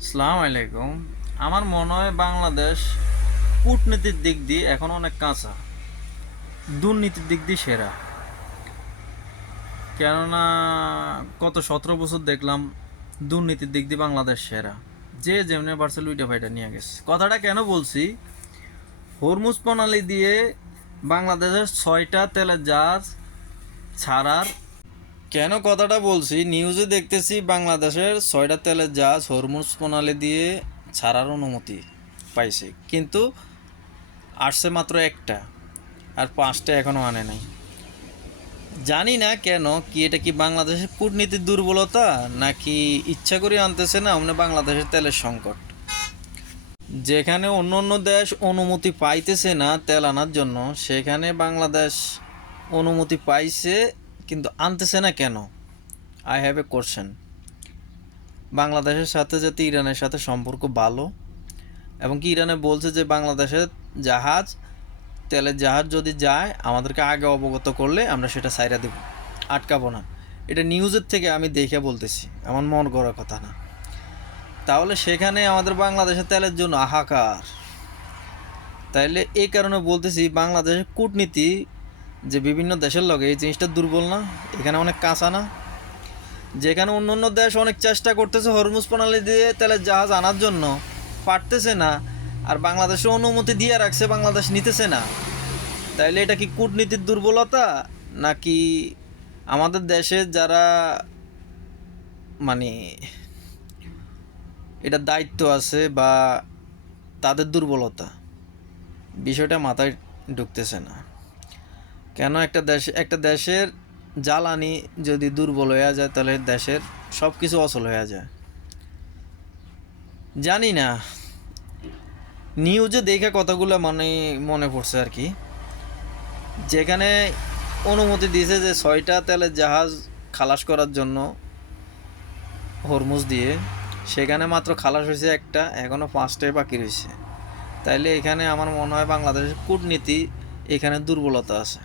আসসালামু আলাইকুম। আমার মনে হয় বাংলাদেশ কূটনীতির দিক দিয়ে এখন অনেক কাঁচা, দুর্নীতির দিক দিয়ে সেরা। কেননা গত 17 বছর দেখলাম দুর্নীতির দিক দিয়ে বাংলাদেশ সেরা। যে যেমনি পারছে লুইটা ফাইটা নিয়ে গেছে। কথাটা কেন বলছি, হরমুজ প্রণালী দিয়ে বাংলাদেশের 6টা তেলের জাহাজ ছাড়ার, কেন কথাটা বলছি, নিউজে দেখতেছি বাংলাদেশের 6টা তেলের জাহাজ হরমুজ প্রণালী দিয়ে ছাড়ার অনুমতি পাইছে, কিন্তু আসছে মাত্র একটা, আর 5টা এখনও আনে নাই। জানি না কেন, কি এটা কি বাংলাদেশের কূটনীতির দুর্বলতা, নাকি ইচ্ছা করে আনতেছে না, মানে বাংলাদেশের তেলের সংকট। যেখানে অন্য অন্য দেশ অনুমতি পাইতেছে না তেল আনার জন্য, সেখানে বাংলাদেশ অনুমতি পাইছে কিন্তু আনতেছে না কেন? I have a question. বাংলাদেশের সাথে যাতে ইরানের সাথে সম্পর্ক ভালো, এবং কি ইরানে বলছে যে বাংলাদেশের জাহাজ, তেলের জাহাজ যদি যায় আমাদেরকে আগে অবগত করলে আমরা সেটা সাইরা দেব, আটকাবো না। এটা নিউজের থেকে আমি দেখে বলতেছি, আমার মন গড়া কথা না। তাহলে সেখানে আমাদের বাংলাদেশের তেলের জন্য হাহাকার। তাইলে এই কারণে বলতেছি বাংলাদেশের কূটনীতি যে বিভিন্ন দেশের লগে, এই জিনিসটা দুর্বল না? এখানে অনেক কাঁচা না? যেখানে অন্য অন্য দেশ অনেক চেষ্টা করতেছে হরমুজ প্রণালী দিয়ে তেলের জাহাজ আনার জন্য, পারতেছে না, আর বাংলাদেশের অনুমতি দিয়ে রাখছে, বাংলাদেশ নিতেছে না। তাইলে এটা কি কূটনীতির দুর্বলতা, নাকি আমাদের দেশে যারা মানে এটা দায়িত্ব আছে বা তাদের দুর্বলতা? বিষয়টা মাথায় ঢুকতেছে না। কেন একটা দেশের জ্বালানি যদি দুর্বল হয়ে যায়, তাহলে দেশের সব কিছু অচল হয়ে যায়। জানি না, নিউজে দেখে কথাগুলো মনে পড়ছে আর কি। যেখানে অনুমতি দিয়েছে যে 6টা তেলের জাহাজ খালাস করার জন্য হরমুজ দিয়ে, সেখানে মাত্র খালাস হয়েছে একটা, এখনও 5টাই বাকি রয়েছে। তাইলে এখানে আমার মনে হয় বাংলাদেশের কূটনীতি এখানে দুর্বলতা আছে।